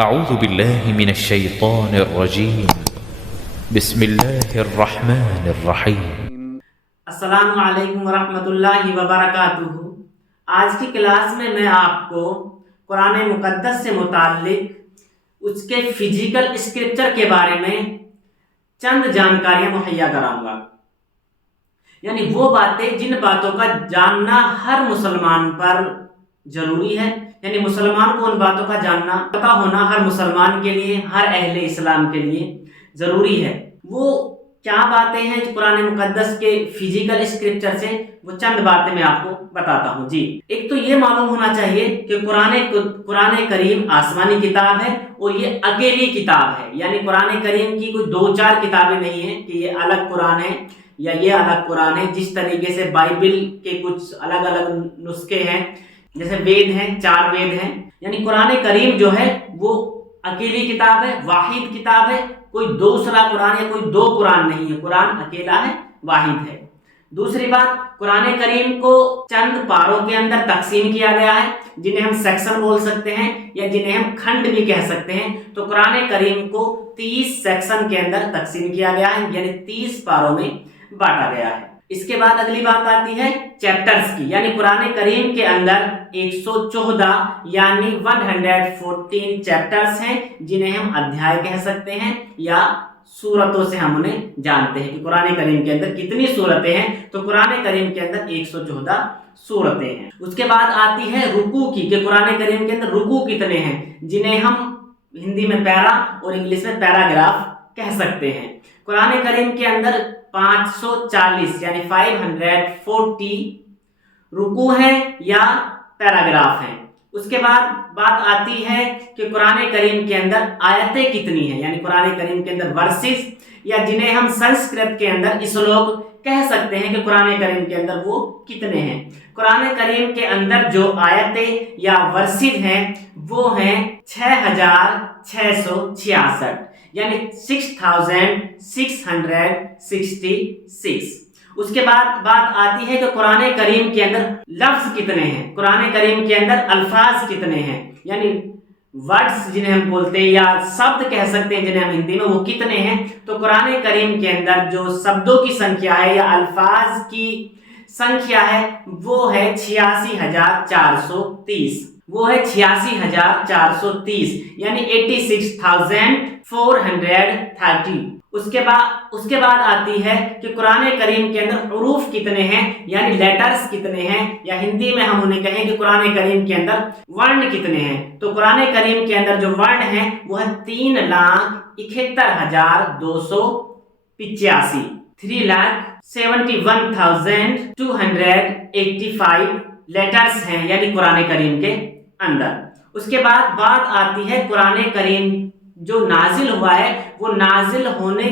اعوذ باللہ من الشیطان الرجیم بسم اللہ الرحمن الرحیم۔ السلام علیکم ورحمۃ اللہ وبرکاتہ۔ آج کی کلاس میں آپ کو قرآن مقدس سے متعلق اس کے فزیکل اسکرپچر کے بارے میں چند جانکاریاں مہیا کراؤں گا، یعنی وہ باتیں جن باتوں کا جاننا ہر مسلمان پر ضروری ہے، یعنی مسلمان کو ان باتوں کا جاننا پتہ ہونا ہر مسلمان کے لیے، ہر اہل اسلام کے لیے ضروری ہے۔ وہ کیا باتیں ہیں جو قرآن مقدس کے فزیکل اسکرپچر سے، وہ چند باتیں میں آپ کو بتاتا ہوں۔ ایک تو یہ معلوم ہونا چاہیے کہ قرآن کریم آسمانی کتاب ہے اور یہ اکیلی کتاب ہے، یعنی قرآن کریم کی کوئی دو چار کتابیں نہیں ہیں کہ یہ الگ قرآن ہے یا یہ الگ قرآن ہے۔ جس طریقے سے بائبل کے کچھ الگ الگ نسخے ہیں، جیسے وید ہیں، 4 وید ہیں، یعنی قرآن کریم جو ہے وہ اکیلی کتاب ہے، واحد کتاب ہے، کوئی دوسرا قرآن یا کوئی دو قرآن نہیں ہے، قرآن اکیلا ہے، واحد ہے۔ دوسری بات، قرآن کریم کو چند پاروں کے اندر تقسیم کیا گیا ہے، جنہیں ہم سیکشن بول سکتے ہیں یا جنہیں ہم کھنڈ بھی کہہ سکتے ہیں۔ تو قرآن کریم کو 30 سیکشن کے اندر تقسیم کیا گیا ہے، یعنی 30 پاروں میں بانٹا گیا ہے۔ اس کے بعد اگلی بات آتی ہے چیپٹرز کی، یعنی قرآن کریم کے اندر 114 یعنی 114 چیپٹرز ہیں، جنہیں ہم ادھیائے کہہ سکتے ہیں یا سورتوں سے ہم انہیں جانتے ہیں کہ قرآن کریم کے اندر کتنی سورتیں ہیں۔ تو قرآن کریم کے اندر 114 سورتیں ہیں۔ اس کے بعد آتی ہے رکوع کی، کہ قرآن کریم کے اندر رکوع کتنے ہیں، جنہیں ہم ہندی میں پیرا اور انگلش میں پیراگراف کہہ سکتے ہیں۔ قرآن کریم کے اندر 540 یعنی 540 رکوع ہیں یا پیراگراف ہیں۔ اس کے بعد بات آتی ہے کہ قرآن کریم کے اندر آیتیں کتنی ہیں، یعنی قرآن کریم کے اندر ورسز یا جنہیں ہم سنسکرت کے اندر اسلوک کہہ سکتے ہیں کہ قرآن کریم کے اندر وہ کتنے ہیں۔ قرآن کریم کے اندر جو آیتیں یا ورسز ہیں وہ ہیں 6666 یعنی 6666۔ اس کے بعد بات آتی ہے کہ قرآن کریم کے اندر لفظ کتنے ہیں، قرآن کریم کے اندر الفاظ کتنے ہیں، یعنی ورڈز جنہیں ہم بولتے ہیں یا شبد کہہ سکتے ہیں جنہیں ہم ہندی میں، وہ کتنے ہیں۔ تو قرآن کریم کے اندر جو شبدوں کی سنکھیا ہے یا الفاظ کی سنکھیا ہے وہ ہے 86,430، وہ ہے 86,430 یعنی 86,430۔ اس کے بعد آتی ہے کہ قرآن کریم کے اندر حروف کتنے ہیں، یعنی لیٹرز کتنے ہیں، یا ہندی میں ہم انہیں کہیں کہ قرآن کریم کے اندر ورن کتنے ہیں۔ تو قرآن کریم کے اندر جو ورن ہیں وہ ہے 3,71,285، 3,71,285 لیٹرز ہیں، یعنی قرآن کریم کے اندر۔ اس کے بعد بات آتی ہے قرآن کریم جو نازل ہوا ہے، وہ نازل ہونے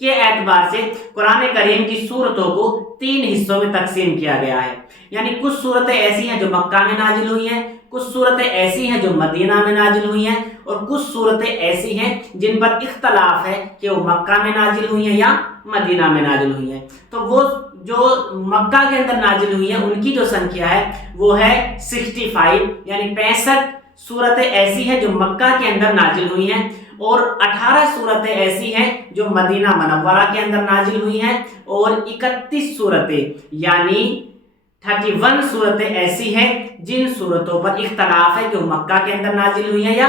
کے اعتبار سے قرآن کریم کی سورتوں کو 3 حصوں میں تقسیم کیا گیا ہے، یعنی کچھ سورتیں ایسی ہیں جو مکہ میں نازل ہوئی ہیں، کچھ سورتیں ایسی ہیں جو مدینہ میں نازل ہوئی ہیں، اور کچھ سورتیں ایسی ہیں جن پر اختلاف ہے کہ وہ مکہ میں نازل ہوئی ہیں یا مدینہ میں نازل ہوئی ہیں۔ تو وہ جو مکہ کے اندر نازل ہوئی ہیں ان کی جو سنکھیا ہے وہ ہے 65 یعنی 65 سورتیں ایسی ہیں جو مکہ کے اندر نازل ہوئی ہیں، اور 18 سورتیں ایسی ہیں جو مدینہ منورہ کے اندر نازل ہوئی ہیں، اور 31 سورتیں یعنی 31 سورتیں ایسی ہیں جن سورتوں پر اختلاف ہے کہ وہ مکہ کے اندر نازل ہوئی ہیں یا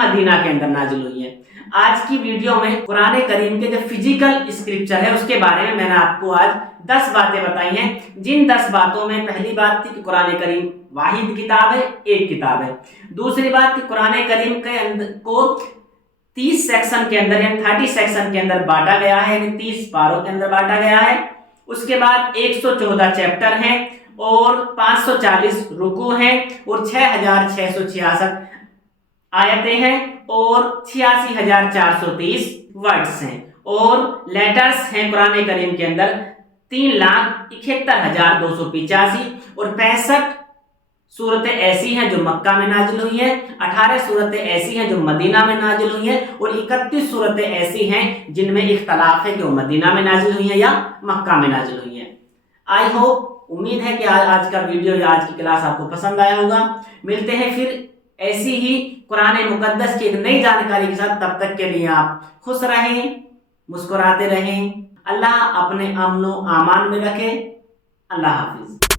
مدینہ کے اندر نازل ہوئی ہیں۔ آج کی ویڈیو میں قرآن کریم کے جو فزیکل اسکرپچر ہے اس کے بارے میں نے آپ کو آج 10 باتیں بتائی ہیں، جن 10 باتوں میں پہلی بات تھی کہ قرآن کریم واحد کتاب ہے، ایک کتاب ہے۔ دوسری بات کہ قرآن کریم کے کو 30 سیکشن کے اندر یعنی 30 سیکشن کے اندر بانٹا گیا ہے، یعنی 30 پاروں کے اندر بانٹا گیا ہے۔ اس کے بعد 114 چیپٹر ہیں اور 540 رکوع ہیں اور 6666 آیتیں ہیں اور 86,430 ورڈز ہیں، اور لیٹرز ہیں قرآن کریم کے اندر 3,71,285، اور 65 سورتیں ایسی ہیں جو مکہ میں نازل ہوئی ہیں، 18 سورتیں ایسی ہیں جو مدینہ میں نازل ہوئی ہیں، اور 31 سورتیں ایسی ہیں جن میں اختلاف ہے کہ وہ مدینہ میں نازل ہوئی ہیں یا مکہ میں نازل ہوئی ہیں۔ آئی ہوپ، امید ہے کہ آج کا ویڈیو یا آج کی کلاس آپ کو پسند آیا ہوگا۔ ملتے ہیں پھر ایسی ہی قرآن مقدس کی ایک نئی جانکاری کے ساتھ تب تک کے لیے آپ خوش رہیں، مسکراتے رہیں، اللہ اپنے امن و امان میں رکھے۔ اللہ حافظ۔